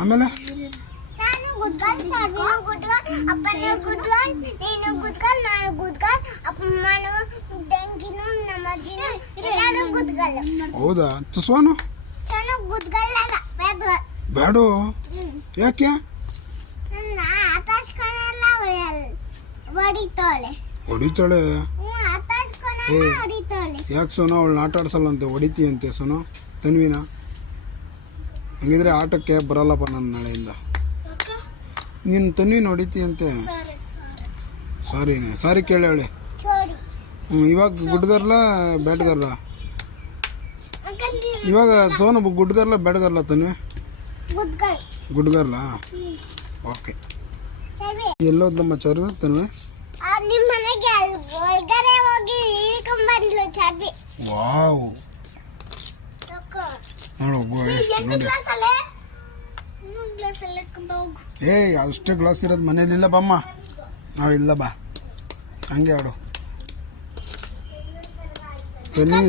ಆಮೇಲೆ ನಾನು ಗುದ್ಗಲ್ ನೀನು ಗುದ್ಗಲ್ ಅಪ್ಪನ ಗುದ್ಗಲ್ ನೀನು ಗುದ್ಗಲ್ ನಾನು ಗುದ್ಗಲ್ ಅಮ್ಮನು ತಂಗಿನು ನಮ್ಮಜ್ಜಿನು ಎಲ್ಲರೂ ಗುದ್ಗಲ್. ಹೌದಾ ಸೋನು ನಾನು ಗುದ್ಗಲ್ ಅಲ್ಲ ಬೇಡ ಯಾಕೆ ನನ್ನ ಆಕಾಶ ಕಣಲ್ಲ ಹೊಡಿತಾಳೆ ಹೊಡಿತಾಳೆ ಆಕಾಶ ಕಣಲ್ಲ ಹೊಡಿತಾಳೆ. ಯಾಕೆ ಸೋನು ಅವಳನ್ನ ಆಟ ಆಡ್ಸಲ್ಲಂತೆ ಹೊಡಿತೀಯಂತೆ ಸೋನು ತನ್ವಿನ ಹಂಗಿದ್ರೆ ಆಟಕ್ಕೆ ಬರಲ್ಲಪ್ಪ ನಾನು ನಾಳೆಯಿಂದ ನೀನು ತನ್ವಿನ ಹೊಡಿತೀಯಂತೆ ಸಾರಿ ಕೇಳಿ ಅವಳೆ ಇವಾಗ ಗುಡ್ಗರ್ಲ ಬ್ಯಾಟ್ಗರ್ಲ ಇವಾಗ ಸೋನು ಗುಡ್ಗರ್ಲ ಬ್ಯಾಟ್ಗರ್ಲ ತನ್ವಿ ಗುಡ್ಗರ್ಲ ಓಕೆ ಎಲ್ಲೋದ್ಲಮ್ಮ ಚರ್ವಿ ತನ್ವಿ ನಿಮ್ಮ ಮನೆಗೆ ಹೊರಗಡೆ ಹೋಗಿ ಇಳ್ಕೊಂಡ್ಬಂದ್ಲು ಚರ್ವಿ. ವಾವ್ ಅಷ್ಟೇ ಗ್ಲಾಸ್ ಇರೋದು ಮನೇಲಿ ಇಲ್ಲ ಬಮ್ಮ ನಾವು ಇಲ್ಲ ಬಾ ಹಂಗೆ ಆಡು Tanvi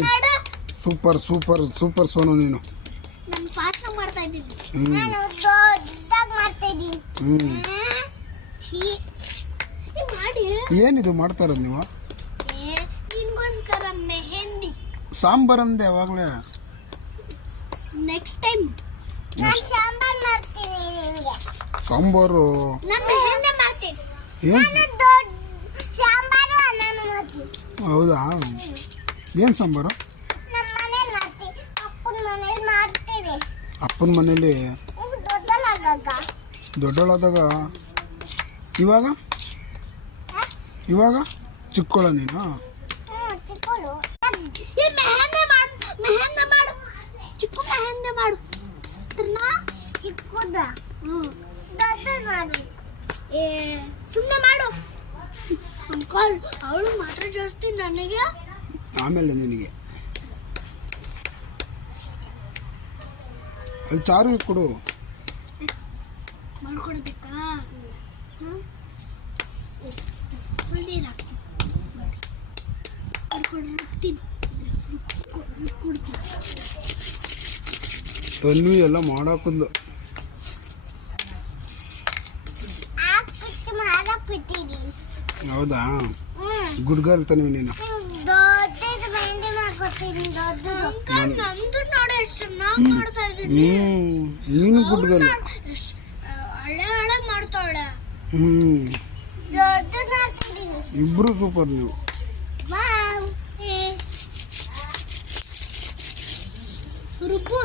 super super super Sonu ನೀನು ಏನಿದು ಮಾಡ್ತಾ ಇರೋದು ನೀವು ಮೆಹಂದಿ ಸಾಂಬಾರ್ ಅಂದೆ ಯಾವಾಗಲೇ ನೆಕ್ಸ್ಟ್ ಟೈಮ್ ಸಾಂಬಾರ್ ಮಾಡ್ತೀನಿ ನಿಮಗೆ ಸಾಂಬಾರು ಮೆಹಂದಿ ಮಾಡ್ತೀನಿ ಏನು ಸಾಂಬಾರು ನಾನು ಮಾಡ್ತೀನಿ. ಹೌದಾ ಏನು ಸಾಂಬಾರು ನಮ್ಮ ಮನೇಲಿ ಮಾಡ್ತೀನಿ ಅಪ್ಪನ ಮನೇಲಿ ಮಾಡ್ತೀನಿ. ಅಪ್ಪನ ಮನೇಲಿ ದೊಡ್ಡಳಾದಾಗ ಇವಾಗ ಚಿಕ್ಕೋಳ ನೀನು ಚಿಕ್ಕಳು ಮೆಹಂದಿ ಮಾಡು ಚಿಕ್ಕದ ದೊಡ್ಡದು ಮಾಡು ಸುಮ್ಮನೆ ಮಾಡು ಅಂಕಲ್ ಅವಳು ಮಾತ್ರ ಜಾಸ್ತಿ ನನಗೆ ಆಮೇಲೆ ನಿನಗೆ ಅಲ್ಲಿ ಚಾರು ಕೊಡು ಮಾಡ್ಕೊಡ್ಬೇಕಾ ತನ್ವಿ ಎಲ್ಲ ಮಾಡಾಕಂದು ಹೌದಾ ಗುಡ್ಗಲ್ ತನ್ವಿ ನೀನು ನೀನು ಗುಡ್ಗಲ್ ಇಬ್ರು ಸೂಪರ್ ನೀವು ರುಬ್ಬು